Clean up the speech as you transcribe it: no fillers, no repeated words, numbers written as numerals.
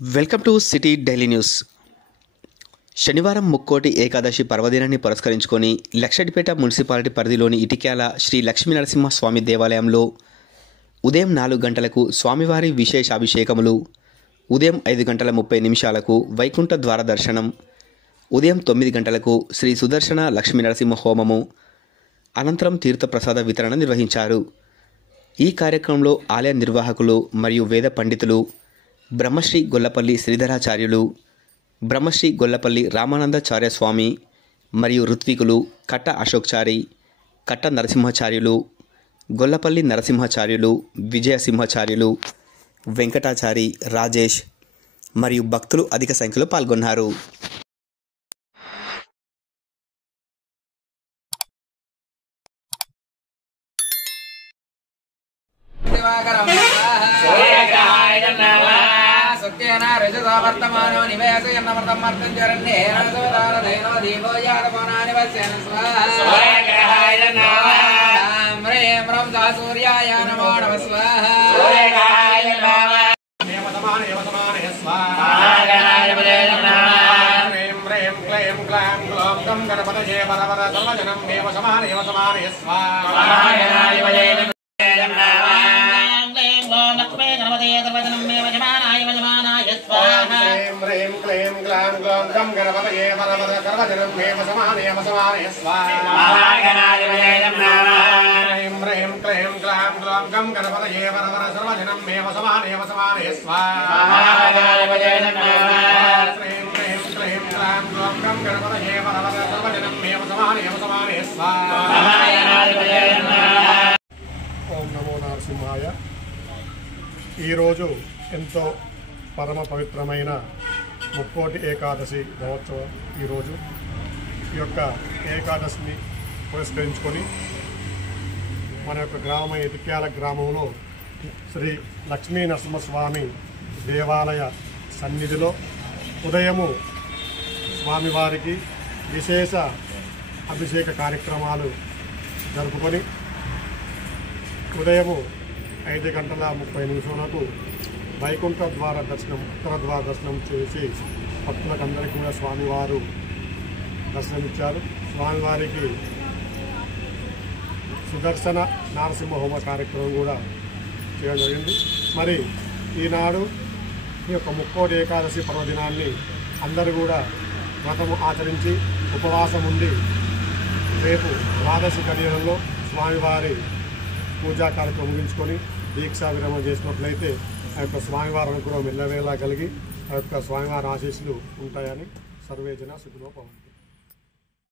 Welcome to city daily news. శనివారం ముక్కోటి ఏకాదశి పర్వదినాన్ని పురస్కరించుకొని లక్షడిపేట మున్సిపాలిటీ పరిధిలోని ఇటిక్యాల శ్రీ లక్ష్మీ నరసింహస్వామి దేవాలయంలో ఉదయం 4 గంటలకు స్వామివారి విశేషాభిషేకములు, ఉదయం 5:30 వైకుంఠ ద్వార దర్శనం, ఉదయం 9 గంటలకు శ్రీ సుదర్శన లక్ష్మీ నరసింహ హోమము, అనంతరం తీర్థప్రసాద వితరణ నిర్వహించారు. ఈ కార్యక్రమంలో ఆలయ నిర్వాహకులు మరియు వేద పండితులు బ్రహ్మశ్రీ గొల్లపల్లి శ్రీధరాచార్యులు, బ్రహ్మశ్రీ గొల్లపల్లి రామానందాచార్య స్వామి మరియు ఋత్వికులు కట్ట అశోక్చారి, కట్ట నరసింహాచార్యులు, గొల్లపల్లి నరసింహాచార్యులు, విజయసింహాచార్యులు, వెంకటాచారి, రాజేష్ మరియు భక్తులు అధిక సంఖ్యలో పాల్గొన్నారు. वर्तमानो निवेशयन्नमृतं चरण्ये रसवतारदैनो दीपो यादवानानि वस्यन् स्वाहा सूर्यग्रहाय नमः ह्रीं ह्रं सा सूर्याय नमो नमः स्वाहा सूर्यग्रहाय नमः यमसमाने स्वाहा महागणाय नमः ह्रीं ह्रीं क्लीं क्लां ग्लौं गं गणपतये वरवर सर्वजनं यमसमाने स्वाहा महागणाय नमः ह्रीं क्लीं क्लां ग्लौं गं गणपतये वरवर सर्वजनं यमसमाने स्वाहा महागणाय नमः ह्रीं ह्रीं क्लीं क्लां ग्लौं गं गणपतये वरवर सर्वजनं यमसमाने स्वाहा महागणाय नमः ह्रीं ह्रीं क्लीं क्लां ग्लौं गं गणपतये वरवर सर्वजनं यमसमाने स्वाहा महागणाय नमः. ఓం నమో నరసింహాయ. ఈరోజు ఎంతో పరమ పవిత్రమైన ముక్కోటి ఏకాదశి మహోత్సవం. ఈరోజు ఈ యొక్క ఏకాదశిని పురస్కరించుకొని మన యొక్క గ్రామం ఇటిక్యాల గ్రామంలో శ్రీ లక్ష్మీ నరసింహస్వామి దేవాలయ సన్నిధిలో ఉదయము స్వామివారికి విశేష అభిషేక కార్యక్రమాలు జరుపుకొని ఉదయము 5:30 వైకుంఠ ద్వార దర్శనం, ఉత్తర ద్వార దర్శనం చేసి భక్తులకు అందరికీ కూడా స్వామివారు దర్శనమిచ్చారు. స్వామివారికి సుదర్శన నరసింహ హోమ కార్యక్రమం కూడా చేయడం జరిగింది. మరి ఈనాడు ఈ యొక్క ముక్కోటి ఏకాదశి పర్వదినాన్ని అందరూ కూడా వ్రతము ఆచరించి ఉపవాసం ఉండి రేపు ద్వాదశి గడియలలో స్వామివారి పూజా కార్యక్రమం ముగించుకొని దీక్షా విరమణ చేసినట్లయితే ఆ యొక్క స్వామివారి అనుగ్రహం ఎల్లవేళలా కలిగి ఆ యొక్క స్వామివారి ఆశీస్సులు ఉంటాయని సర్వేజన సుఖినో భవంతు.